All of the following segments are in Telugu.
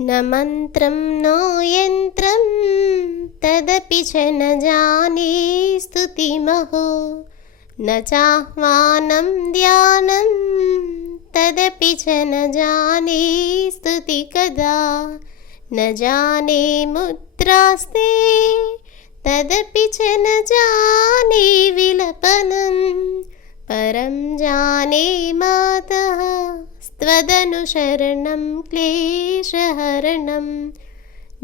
न मन्त्रं नो यन्त्रं तदपि च न जाने स्तुतिमहो। न चाह्वानं ध्यानं तदपि च न जाने स्तुति कदा। न जाने मुद्रास्ते तदपि च न जाने विलपनं। परं जाने मातः स्त्वदनुशरणं क्लेशहरणं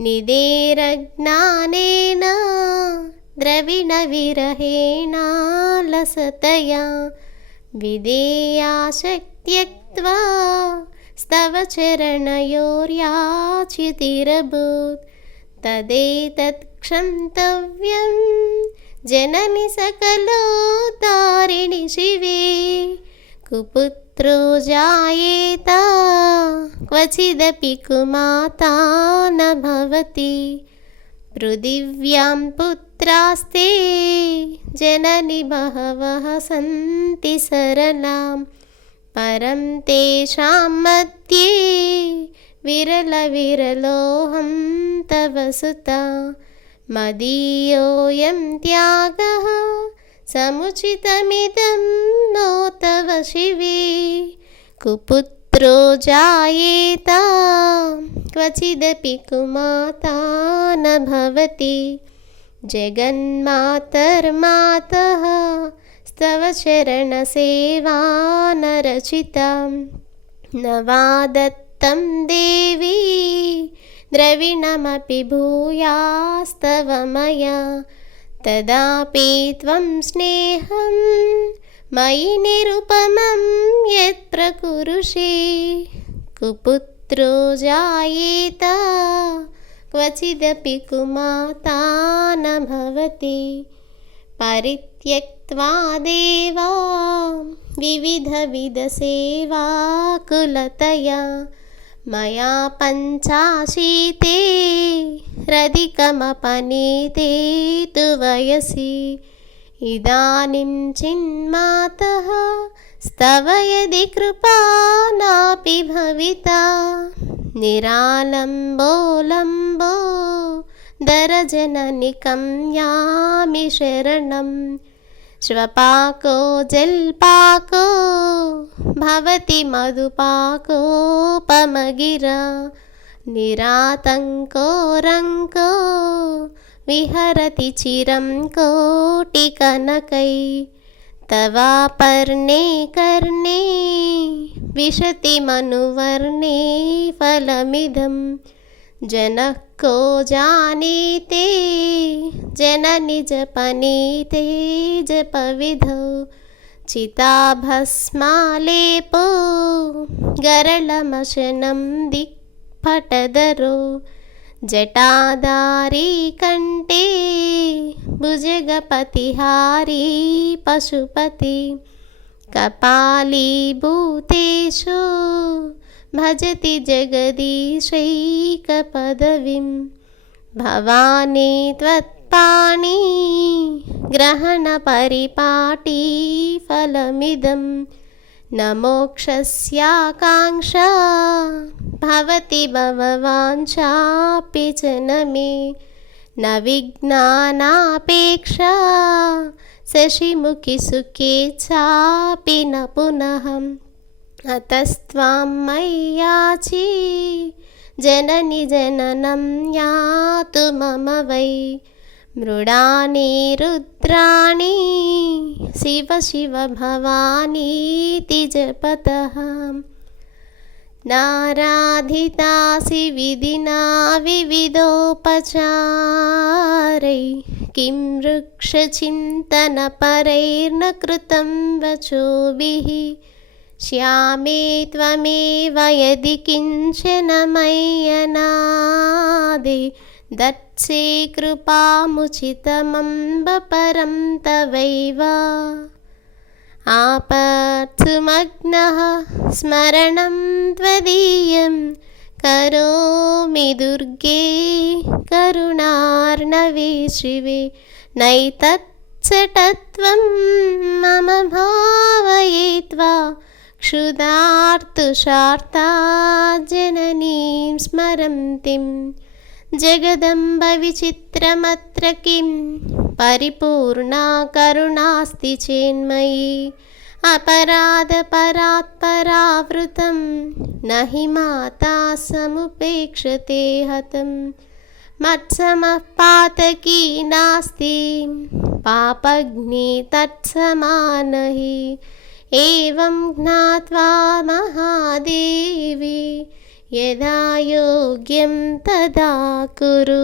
निदेरज्ञानेन द्रविणविरहेणालसतया विधेयाशक्त्यक्त्वा स्तव चरणयोर्याच्युतिरभूत् तदेतत् क्षन्तव्यं जननि सकलोतारिणि शिवे कुपुत्रो जायेत क्वचिदपि कुमाता न भवति पृथिव्यां पुत्रास्ते जननि बहवः सन्ति सरलां परं तेषां मध्ये विरलविरलोऽहं तव सुता मदीयोऽयं त्यागः समुचितमिदं नो तव शिवे कुपुत्रो जायेत क्वचिदपि कुमाता न भवति जगन्मातर्मातः स्तव चरणसेवा न रचिता न वा दत्तं देवी द्रविणमपि भूयास्तव मया तदापि त्वं स्नेहं मयि निरुपमं यत् प्रकुरुषे कुपुत्रो जायेत क्वचिदपि कुमाता न भवति परित्यक्त्वा देवा विविधविधसेवा మయా పంచాశీతే హ్రదికమపనీతే వయసి ఇదానిం చిన్మాత స్తవ యది కృపా నాపి భవిత. నిరాలంబో లంబో దరజననికం యామి శరణం. శ్వపాకో జల్పాకో భవతి మధుపాకోపమగిరా నిరాతంకో రంకో విహరతి చిరం కోటి కనకై తవాపర్ణే కర్ణే విశతి మనువర్ణే ఫలమిదం జనకో జానీతే జనని జపనీతే జపవిధౌ చితాభస్మాలేపో గరళమశనం దిక్పటదరో జటాదారీ కంటే భుజగపతిహారీ పశుపతి కపాలీ భూతేషు भजति जगदीशैकपदवीं भवानी त्वत्पाणि ग्रहणपरिपाटी फलमिदं न मोक्षस्याकाङ्क्षा भवति भववाञ्छापि च न मे न विज्ञानापेक्षा शशिमुखि सुखे चापि न पुनः అతస్త్వాం మయ్యాచి జనని జననం యాతు మమ వై మృడాని రుద్రాణి శివ శివ భవానీతి జపత నారాధితాసి విధినా వివిధోపచారై కిం వృక్షచింతనపరైర్న కృతం వచోభిः श्यामे त्वमेव यदि किञ्चन मय्यनादि दत्से कृपामुचितमम्ब परं तवैव आपत्सुमग्नः स्मरणं त्वदीयं करोमि दुर्गे करुणार्णवे शिवे नैतत्सटत्वं मम भावयित्वा क्षुधार्तुषार्ता जननीं स्मरन्तीं जगदम्बविचित्रमत्र किं? परिपूर्णा करुणास्ति चेन्मयी। अपराधपरात्परावृतं न हि माता समुपेक्षते हतं मत्समः पातकी नास्ति पापग्नि तत्समानहि एवं ज्ञात्वा महादेवी यदा योग्यं तदा कुरु